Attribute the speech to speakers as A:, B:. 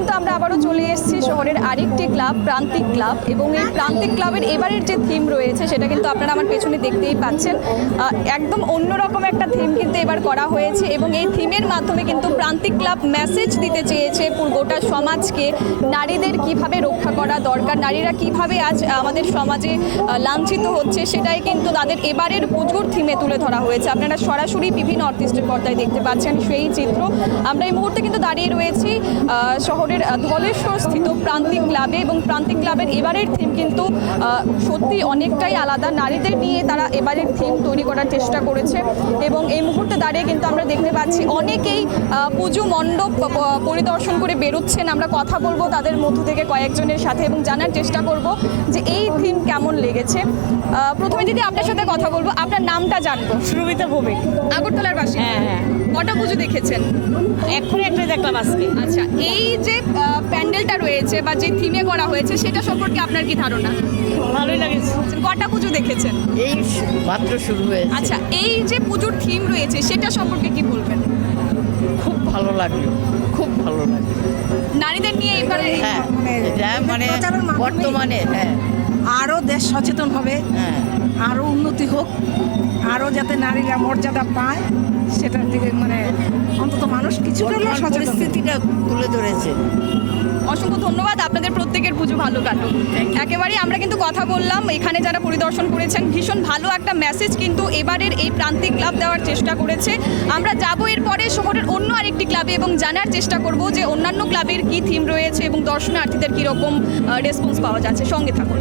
A: কিন্তু আমরা আবারও চলে এসেছি শহরের আরেকটি ক্লাব, প্রান্তিক ক্লাব। এবং এই প্রান্তিক ক্লাবের এবারের যে থিম রয়েছে, সেটা কিন্তু আপনারা আমার পেছনে দেখতেই পাচ্ছেন। একদম অন্যরকম একটা থিম কিন্তু এবার করা হয়েছে এবং এই থিমের মাধ্যমে কিন্তু প্রান্তিক ক্লাব মেসেজ দিতে চেয়েছে পুরো গোটা সমাজকে। নারীদের কীভাবে রক্ষা করা দরকার? নারীরা কীভাবে আজ আমাদের সমাজে লাঞ্ছিত হচ্ছে সেটাই কিন্তু তাদের এবারের পুজোর থিমে তুলে ধরা হয়েছে। আপনারা সরাসরি বিভিন্ন আর্টিস্টের পর্দায় দেখতে পাচ্ছেন সেই চিত্র। আমরা এই মুহূর্তে কিন্তু দাঁড়িয়ে রয়েছি শহরের ধলেশ্বর স্থিত প্রান্তিক ক্লাবে এবং প্রান্তিক ক্লাবের এবারের থিম কিন্তু সত্যি অনেকটাই আলাদা। নারীদের নিয়ে তারা এবারের থিম তৈরি করার চেষ্টা করেছে এবং এই মুহূর্তে দাঁড়িয়ে কিন্তু আমরা দেখতে পাচ্ছি অনেকেই পুজো মণ্ডপ পরিদর্শন করে বেরোচ্ছেন। আমরা কথা বলব তাদের মধ্য থেকে কয়েকজনের সাথে এবং জানার চেষ্টা করব যে এই থিম কেমন লেগেছে। প্রথমে যদি আপনার সাথে কথা বলব। আপনার নামটা জানব।
B: সুরভিতা ভৌমিক।
A: আগরতলার বাসী
B: হ্যাঁ হ্যাঁ।
A: কটা পুজো দেখেছেন?
B: এক্ষুনি একটা দেখলাম আজকে।
A: আচ্ছা এই যে প্যান্ডেলটা রয়েছে বা যে থিমে করা হয়েছে সেটা সম্পর্কে আপনার কি ধারণা?
B: ভালোই লাগেছে।
A: কটা পুজো দেখেছেন?
C: এই মাত্র শুরু হয়েছে।
A: আচ্ছা এই যে পুজোর থিম রয়েছে সেটা সম্পর্কে কি বলবেন?
C: লাগল। খুব ভালো লাগল।
A: নারীদের নিয়ে এবারে
C: হ্যাঁ এটা মানে বর্তমানে হ্যাঁ।
D: আরও দেশ সচেতন হবে
C: হ্যাঁ।
D: আরও উন্নতি হোক আরও যাতে নারীরা মর্যাদা পায় সেটার দিকে মানে অন্তত মানুষ কিছুটা
C: পরিস্থিতিটা তুলে ধরেছে।
A: অসংখ্য ধন্যবাদ আপনাদের প্রত্যেকের পুজো ভালো কাটুক। একেবারেই আমরা কিন্তু কথা বললাম এখানে যারা পরিদর্শন করেছেন ভীষণ ভালো একটা মেসেজ কিন্তু এবারের এই প্রান্তিক ক্লাব দেওয়ার চেষ্টা করেছে। আমরা যাব শহরের অন্য আরেকটি ক্লাবে এবং জানার চেষ্টা করব যে অন্যান্য ক্লাবের কি থিম রয়েছে এবং দর্শনার্থীদের কীরকম রেসপন্স পাওয়া যাচ্ছে। সঙ্গে থাকুন।